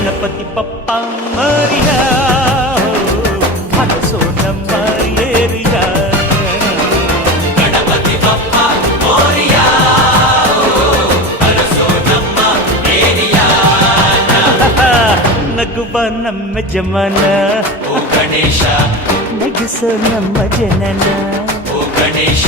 ಗಣಪತಿ ಪಪ್ಪ ಮರಿಯ ಮನಸೋ ನಮ್ಮ ಏರಿಯಾ ಗಣಪತಿ ಬಪ್ಪ ಮೋರಿಯಾ ಅರಸೋ ನಮ್ಮ ಏರಿಯಾ ನಗುವ ನಮ್ಮ ಜಮನ ಓ ಗಣೇಶ ನಗಿಸೋ ನಮ್ಮ ಜನನ ಓ ಗಣೇಶ